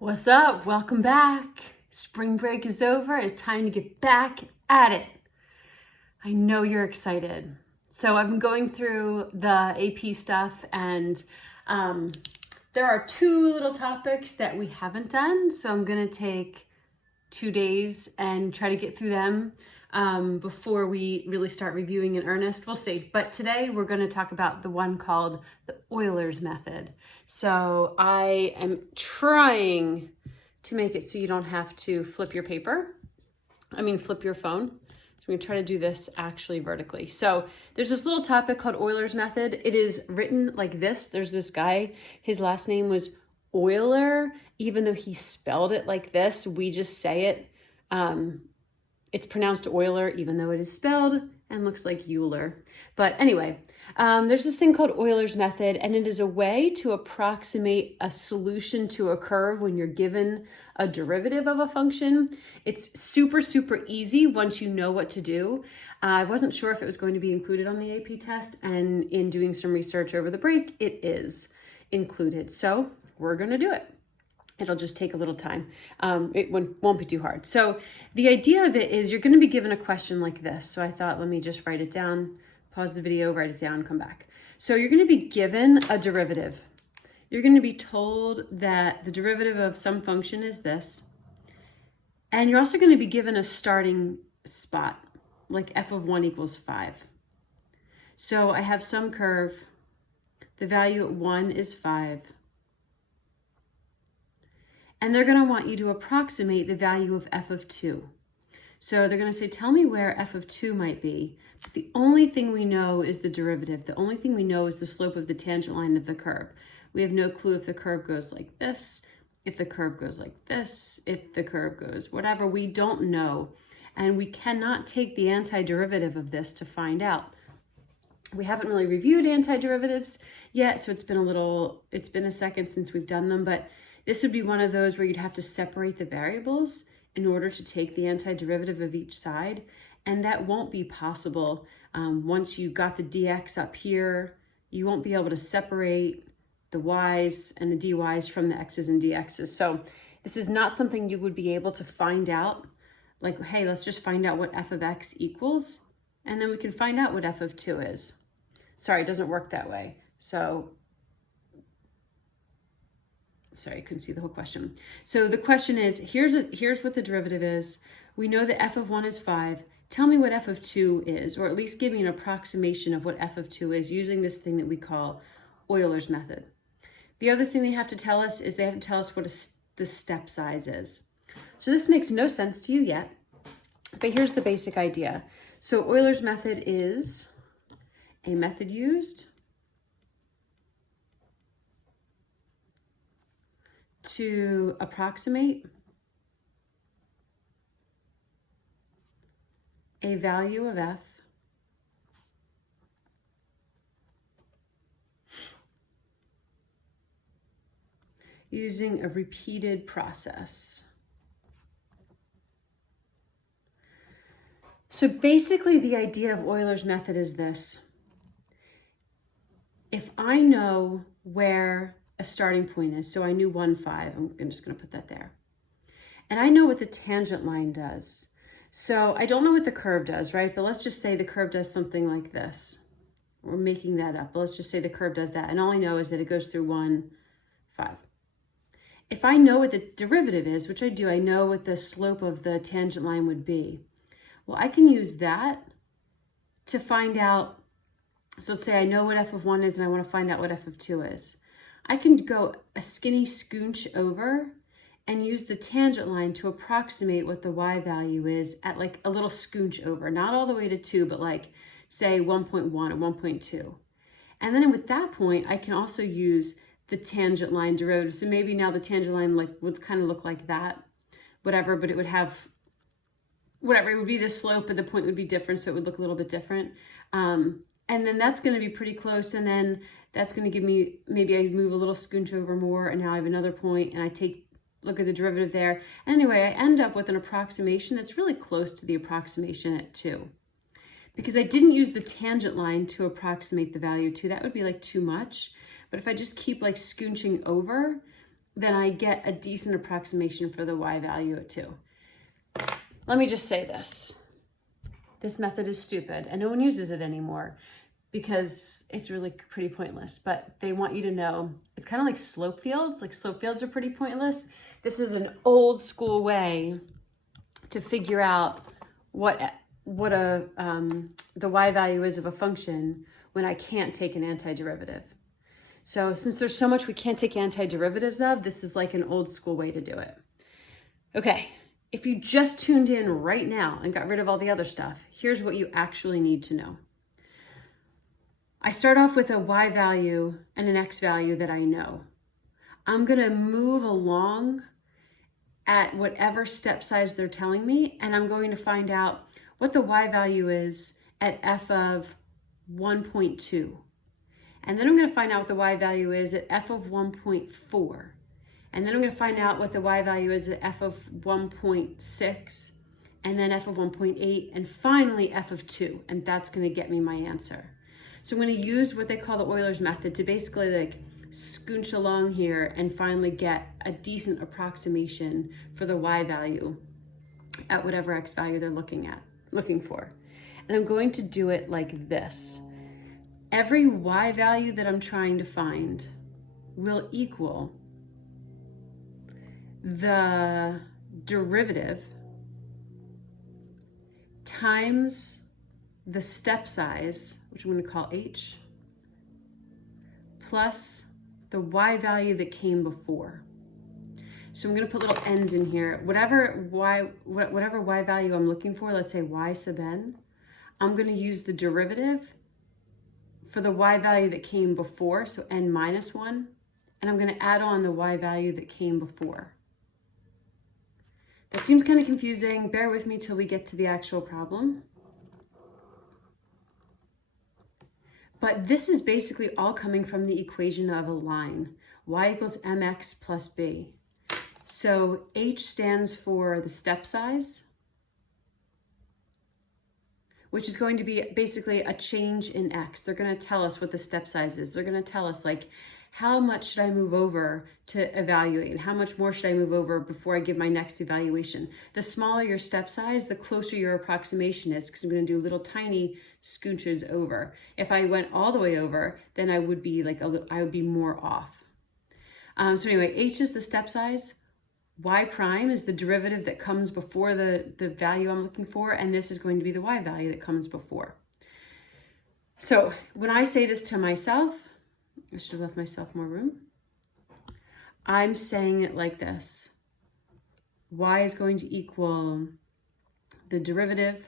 What's up? Welcome back. Spring break is over. It's time to get back at it. I know you're excited. So I've been going through the AP stuff and there are two little topics that we haven't done. So I'm going to take 2 days and try to get through them before we really start reviewing in earnest. We'll see. But today we're going to talk about the one called the Eulers method. So I am trying to make it so you don't have to flip your flip your phone. So I'm going to try to do this actually vertically. So there's this little topic called Eulers method. It is written like this. There's this guy, his last name was Euler, even though he spelled it like this, we just say it. It's pronounced Euler, even though it is spelled and looks like Euler. But anyway, there's this thing called Euler's method, and it is a way to approximate a solution to a curve when you're given a derivative of a function. It's super, super easy once you know what to do. I wasn't sure if it was going to be included on the AP test, and in doing some research over the break, it is included. So we're going to do it. It'll just take a little time. It won't be too hard. So the idea of it is you're going to be given a question like this. So I thought, let me just write it down, pause the video, write it down, come back. So you're going to be given a derivative. You're going to be told that the derivative of some function is this. And you're also going to be given a starting spot, like f of 1 equals 5. So I have some curve. The value at 1 is 5. And they're going to want you to approximate the value of f of 2. So they're going to say, tell me where f of 2 might be. But the only thing we know is the derivative. The only thing we know is the slope of the tangent line of the curve. We have no clue if the curve goes like this, if the curve goes like this, if the curve goes whatever. We don't know. And we cannot take the antiderivative of this to find out. We haven't really reviewed antiderivatives yet, so it's been a second since we've done them, but this would be one of those where you'd have to separate the variables in order to take the antiderivative of each side. And that won't be possible. Once you got the dx up here, you won't be able to separate the y's and the dy's from the x's and dx's. So this is not something you would be able to find out. Like, hey, let's just find out what f of x equals, and then we can find out what f of 2 is. Sorry, it doesn't work that way. Sorry, I couldn't see the whole question. So the question is, here's what the derivative is. We know that f of 1 is 5. Tell me what f of 2 is, or at least give me an approximation of what f of 2 is using this thing that we call Euler's method. The other thing they have to tell us is they have to tell us what the step size is. So this makes no sense to you yet, but here's the basic idea. So Euler's method is a method used to approximate a value of f using a repeated process. So basically the idea of Euler's method is this. If I know where a starting point is, so I knew 1, 5, I'm just going to put that there. And I know what the tangent line does. So I don't know what the curve does, right? But let's just say the curve does something like this. We're making that up, but let's just say the curve does that. And all I know is that it goes through 1, 5. If I know what the derivative is, which I do, I know what the slope of the tangent line would be. Well, I can use that to find out. So let's say I know what f of 1 is and I want to find out what f of 2 is. I can go a skinny scooch over and use the tangent line to approximate what the y value is at like a little scooch over, not all the way to 2, but like say 1.1 or 1.2. And then with that point, I can also use the tangent line derivative. So maybe now the tangent line would kind of look like that, whatever, but it would have, whatever, it would be the slope, but the point would be different, so it would look a little bit different. And then that's going to be pretty close, and then that's going to give me, maybe I move a little scooch over more, and now I have another point, and I look at the derivative there. And anyway, I end up with an approximation that's really close to the approximation at 2. Because I didn't use the tangent line to approximate the value 2, that would be like too much. But if I just keep like scooching over, then I get a decent approximation for the y value at 2. Let me just say this. This method is stupid and no one uses it anymore because it's really pretty pointless, but they want you to know it's kind of like slope fields. Like slope fields are pretty pointless. This is an old school way to figure out what the y value is of a function when I can't take an antiderivative. So since there's so much we can't take antiderivatives of, this is like an old school way to do it. Okay, if you just tuned in right now and got rid of all the other stuff, here's what you actually need to know. I start off with a y value and an x value that I know. I'm gonna move along at whatever step size they're telling me, and I'm going to find out what the y value is at f of 1.2. And then I'm going to find out what the y value is at f of 1.4. And then I'm going to find out what the y value is at f of 1.6, and then f of 1.8, and finally f of 2. And that's going to get me my answer. So I'm going to use what they call the Eulers method to basically like scooch along here and finally get a decent approximation for the y value at whatever x value they're looking for. And I'm going to do it like this. Every y value that I'm trying to find will equal the derivative times the step size, which I'm going to call h, plus the y value that came before. So I'm going to put little n's in here. Whatever y value I'm looking for, let's say y sub n, I'm going to use the derivative for the y value that came before, so n minus 1, and I'm going to add on the y value that came before. That seems kind of confusing. Bear with me till we get to the actual problem. But this is basically all coming from the equation of a line, y equals mx plus b. So h stands for the step size, which is going to be basically a change in x. They're going to tell us what the step size is. They're going to tell us like, how much should I move over to evaluate? And how much more should I move over before I give my next evaluation? The smaller your step size, the closer your approximation is, because I'm going to do little tiny scooches over. If I went all the way over, then I would be like I would be more off. So anyway, h is the step size. Y prime is the derivative that comes before the value I'm looking for, and this is going to be the y value that comes before. So when I say this to myself, I should have left myself more room. I'm saying it like this. Y is going to equal the derivative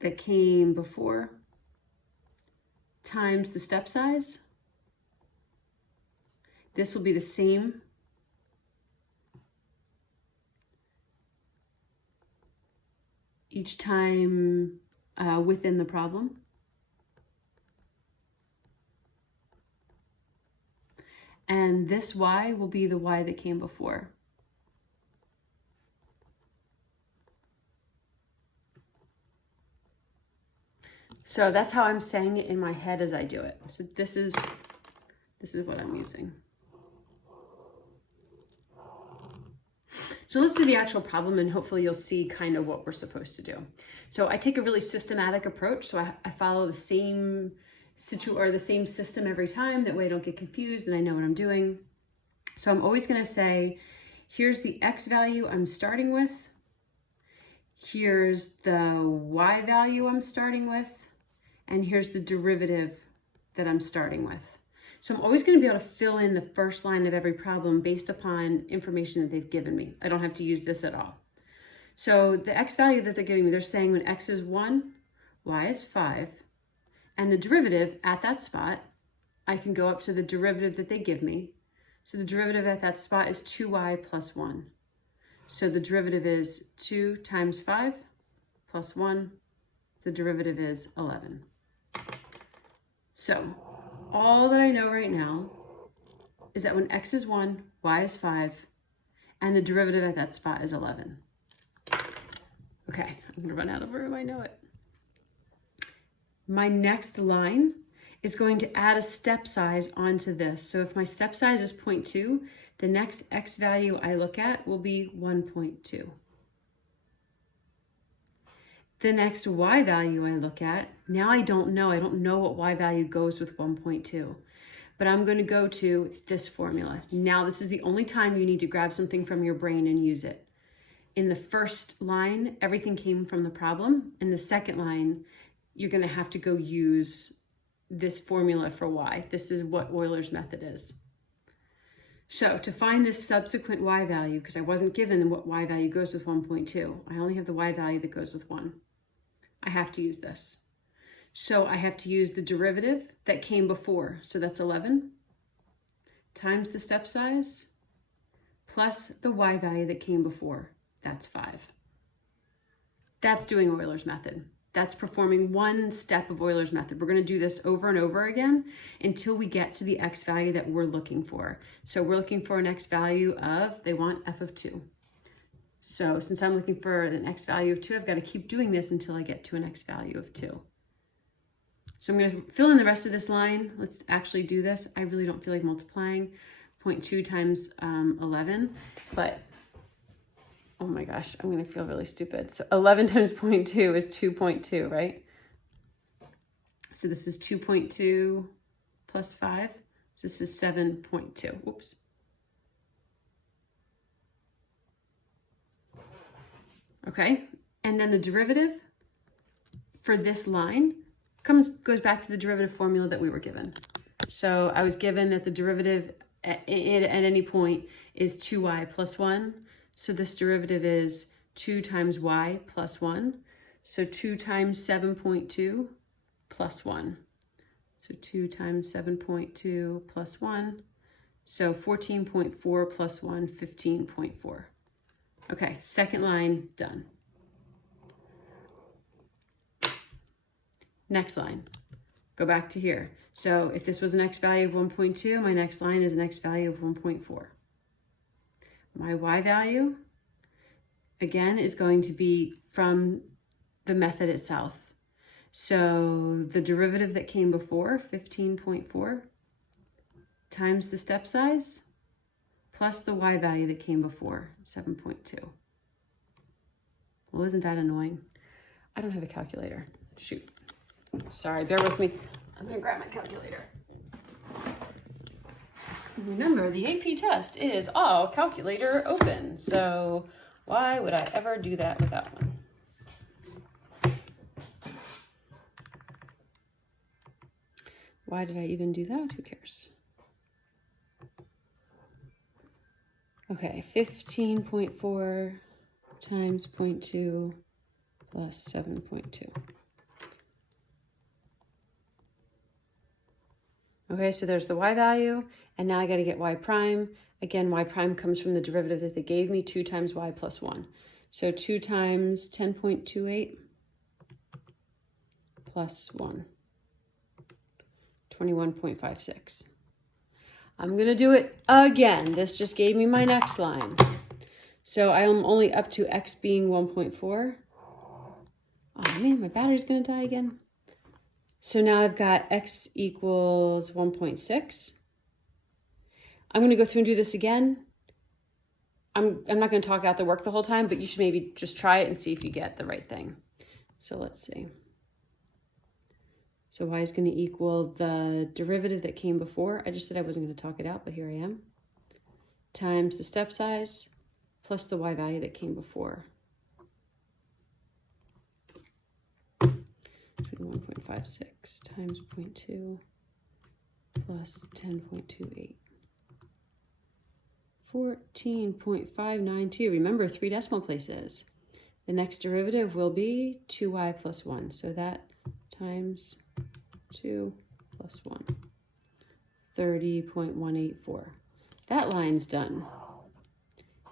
that came before times the step size. This will be the same each time within the problem. And this y will be the y that came before. So that's how I'm saying it in my head as I do it. So this is what I'm using. So let's do the actual problem and hopefully you'll see kind of what we're supposed to do. So I take a really systematic approach. So I follow the same system every time. That way I don't get confused and I know what I'm doing. So I'm always going to say, here's the x value I'm starting with. Here's the y value I'm starting with. And here's the derivative that I'm starting with. So I'm always going to be able to fill in the first line of every problem based upon information that they've given me. I don't have to use this at all. So the x value that they're giving me, they're saying when x is 1, y is 5, and the derivative at that spot, I can go up to the derivative that they give me. So the derivative at that spot is 2y plus 1. So the derivative is 2 times 5 plus 1. The derivative is 11. So all that I know right now is that when x is 1, y is 5, and the derivative at that spot is 11. Okay, I'm gonna run out of room, I know it. my next line is going to add a step size onto this. So if my step size is 0.2, the next x value I look at will be 1.2. The next y value I look at, now I don't know what y value goes with 1.2, but I'm going to go to this formula. Now this is the only time you need to grab something from your brain and use it. In the first line, everything came from the problem. In the second line, you're going to have to go use this formula for y. This is what Euler's method is. So to find this subsequent y value, because I wasn't given what y value goes with 1.2, I only have the y value that goes with 1. I have to use this. So I have to use the derivative that came before. So that's 11 times the step size plus the y value that came before. That's 5. That's doing Euler's method. That's performing one step of Euler's method. We're going to do this over and over again until we get to the x value that we're looking for. So we're looking for an x value of, they want f of 2. So since I'm looking for an x value of 2, I've got to keep doing this until I get to an x value of 2. So I'm going to fill in the rest of this line. Let's actually do this. I really don't feel like multiplying 0.2 times 11, but oh my gosh, I'm going to feel really stupid. So 11 times 0.2 is 2.2, right? So this is 2.2 plus 5. So this is 7.2. Oops. Okay, and then the derivative for this line goes back to the derivative formula that we were given. So I was given that the derivative at any point is 2y plus 1. So this derivative is 2 times y plus 1. So 2 times 7.2 plus 1. So 2 times 7.2 plus 1. So 14.4 plus 1, 15.4. Okay, second line, done. Next line, go back to here. So if this was an x value of 1.2, my next line is an x value of 1.4. My y value, again, is going to be from the method itself. So the derivative that came before, 15.4, times the step size, plus the y value that came before, 7.2. Well, isn't that annoying? I don't have a calculator. Shoot. Sorry, bear with me. I'm gonna grab my calculator. Remember, the AP test is all calculator open, so why would I ever do that without one? Why did I even do that? Who cares? Okay, 15.4 times 0.2 plus 7.2. Okay, so there's the y value, and now I got to get y prime. Again, y prime comes from the derivative that they gave me, 2 times y plus 1. So 2 times 10.28 plus 1, 21.56. I'm going to do it again. This just gave me my next line. So I am only up to x being 1.4. Oh man, my battery's going to die again. So now I've got x equals 1.6. I'm going to go through and do this again. I'm not going to talk out the work the whole time, but you should maybe just try it and see if you get the right thing. So let's see. So y is going to equal the derivative that came before. I just said I wasn't going to talk it out, but here I am. Times the step size plus the y value that came before. 21.56 times 0.2 plus 10.28. 14.592. Remember, 3 decimal places. The next derivative will be 2y plus 1. So that times 2 plus 1. 30.184. That line's done.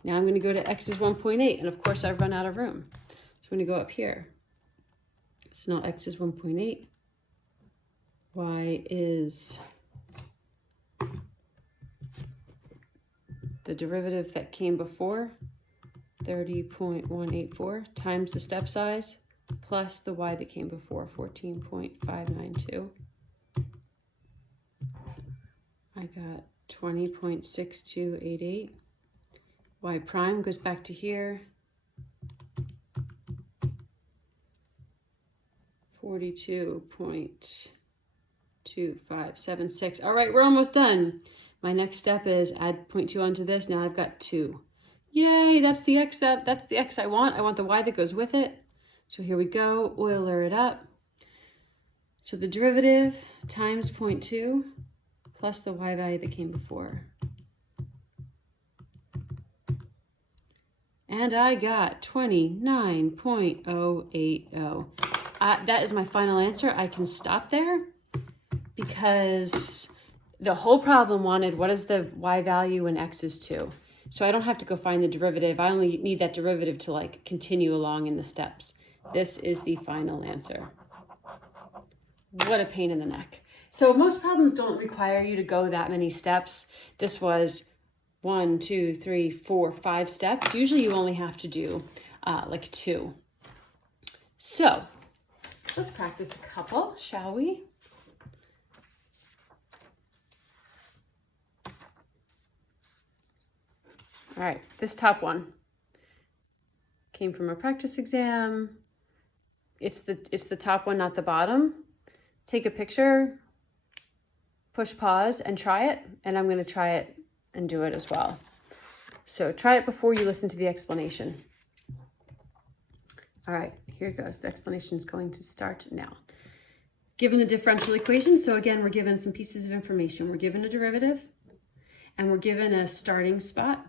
Now I'm going to go to x is 1.8. And of course, I've run out of room. So I'm going to go up here. So now x is 1.8. Y is the derivative that came before, 30.184, times the step size, plus the y that came before, 14.592. I got 20.6288. Y prime goes back to here. 42.2576. All right, we're almost done. My next step is add 0.2 onto this. Now I've got 2. Yay, that's the x that's the x I want. I want the y that goes with it. So here we go, Euler it up. So the derivative times 0.2 plus the y value that came before. And I got 29.080. That is my final answer. I can stop there because the whole problem wanted what is the y value when x is 2. So I don't have to go find the derivative. I only need that derivative to like continue along in the steps. This is the final answer. What a pain in the neck. So most problems don't require you to go that many steps. This was 1, 2, 3, 4, 5 steps. Usually you only have to do like 2. So let's practice a couple, shall we? All right, this top one came from a practice exam. It's the top one, not the bottom. Take a picture, push pause, and try it. And I'm going to try it and do it as well. So try it before you listen to the explanation. All right, here it goes. The explanation is going to start now. Given the differential equation, so again, we're given some pieces of information. We're given a derivative, and we're given a starting spot,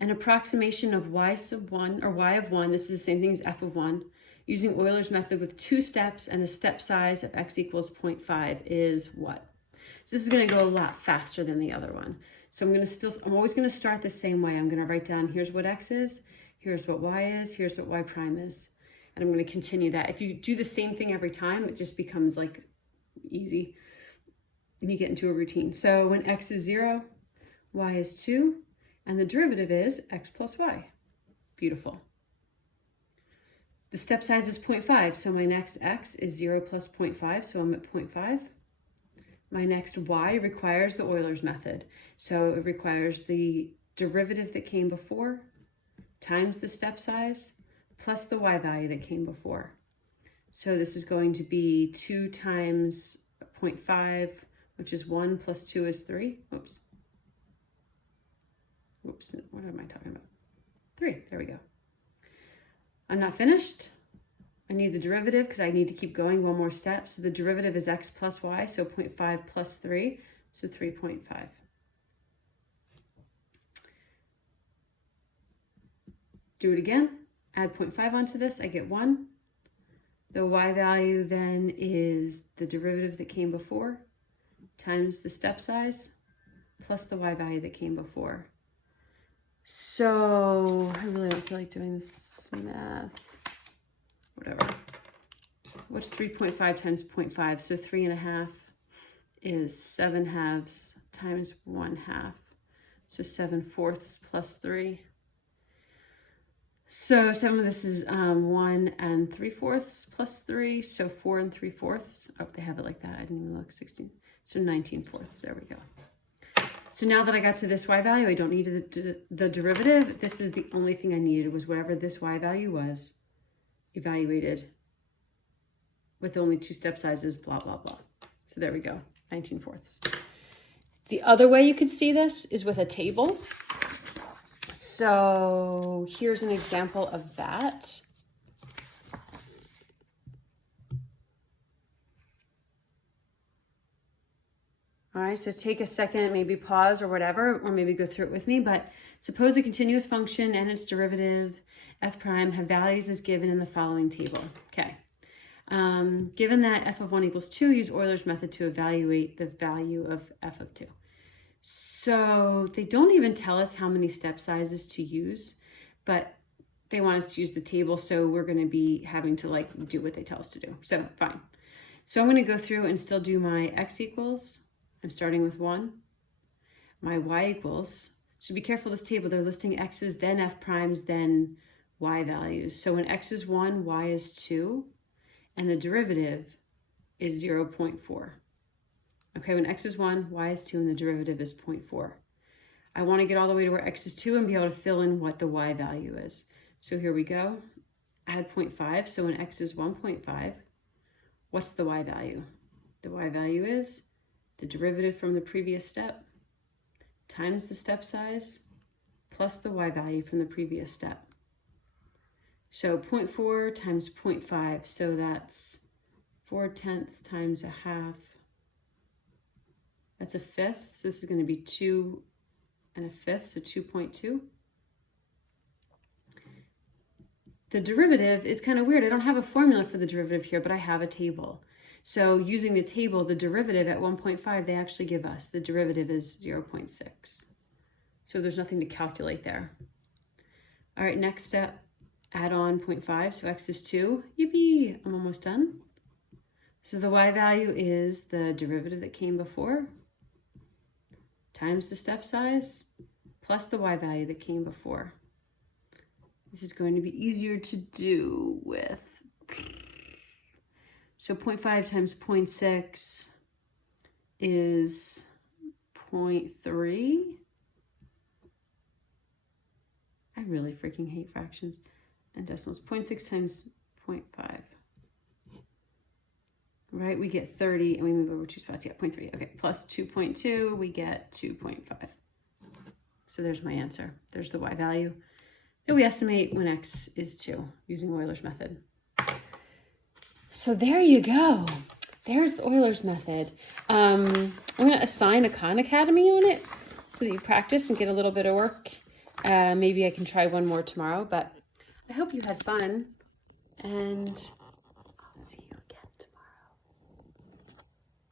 an approximation of y sub 1, or y of 1, this is the same thing as f of 1, using Euler's method with 2 steps and a step size of x equals 0.5 is what? So this is going to go a lot faster than the other one. So I'm always going to start the same way. I'm going to write down here's what x is, here's what y is, here's what y prime is. And I'm going to continue that. If you do the same thing every time, it just becomes like easy and you get into a routine. So when x is 0, y is 2, and the derivative is x plus y. Beautiful. The step size is 0.5, so my next x is 0 plus 0.5, so I'm at 0.5. My next y requires the Euler's method, so it requires the derivative that came before times the step size plus the y value that came before. So this is going to be 2 times 0.5, which is 1 plus 2 is 3. Oops, what am I talking about? 3, there we go. I'm not finished. I need the derivative because I need to keep going one more step. So the derivative is x plus y, so 0.5 plus 3, so 3.5. Do it again. Add 0.5 onto this, I get 1. The y value then is the derivative that came before times the step size plus the y value that came before. So I really don't feel like doing this math. Whatever. What's 3.5 times 0.5? So 3.5 is 7 halves times 1 half. So 7 fourths plus 3. So some of this is 1 and 3/4 plus 3. So 4 and 3/4. Oh, they have it like that. I didn't even look. 16. So 19/4. There we go. So now that I got to this y value, I don't need the derivative. This is the only thing I needed was whatever this y value was evaluated with only 2 step sizes, blah, blah, blah. So there we go, 19/4. The other way you could see this is with a table. So here's an example of that. All right, so take a second, maybe pause or whatever, or maybe go through it with me. But suppose a continuous function and its derivative, f prime, have values as given in the following table. Okay. Given that f of 1 equals 2, use Euler's method to evaluate the value of f of 2. So they don't even tell us how many step sizes to use, but they want us to use the table, so we're going to be having to like do what they tell us to do. So fine. So I'm going to go through and still do my x equals. I'm starting with 1. My y equals. So be careful this table. They're listing x's, then f primes, then y values. So when x is 1, y is 2, and the derivative is 0.4. Okay, when x is 1, y is 2, and the derivative is 0.4. I want to get all the way to where x is 2 and be able to fill in what the y value is. So here we go. Add 0.5. So when x is 1.5, what's the y value? The y value is the derivative from the previous step times the step size plus the y value from the previous step. So 0.4 times 0.5, so that's 4/10 times a half. That's a fifth, so this is going to be 2 1/5, so 2.2. The derivative is kind of weird. I don't have a formula for the derivative here, but I have a table. So using the table, the derivative at 1.5, they actually give us. The derivative is 0.6. So there's nothing to calculate there. All right, next step, add on 0.5, so x is 2. Yippee, I'm almost done. So the y value is the derivative that came before times the step size plus the y value that came before. This is going to be easier to do with. So 0.5 times 0.6 is 0.3. I really freaking hate fractions and decimals. 0.6 times 0.5. Right, we get 30 and we move over 2 spots. Yeah, 0.3. Okay, plus 2.2, we get 2.5. So there's my answer. There's the y value that we estimate when x is 2 using Euler's method. So there you go. There's the Euler's method. I'm going to assign a Khan Academy on it so that you practice and get a little bit of work. Maybe I can try one more tomorrow, but I hope you had fun and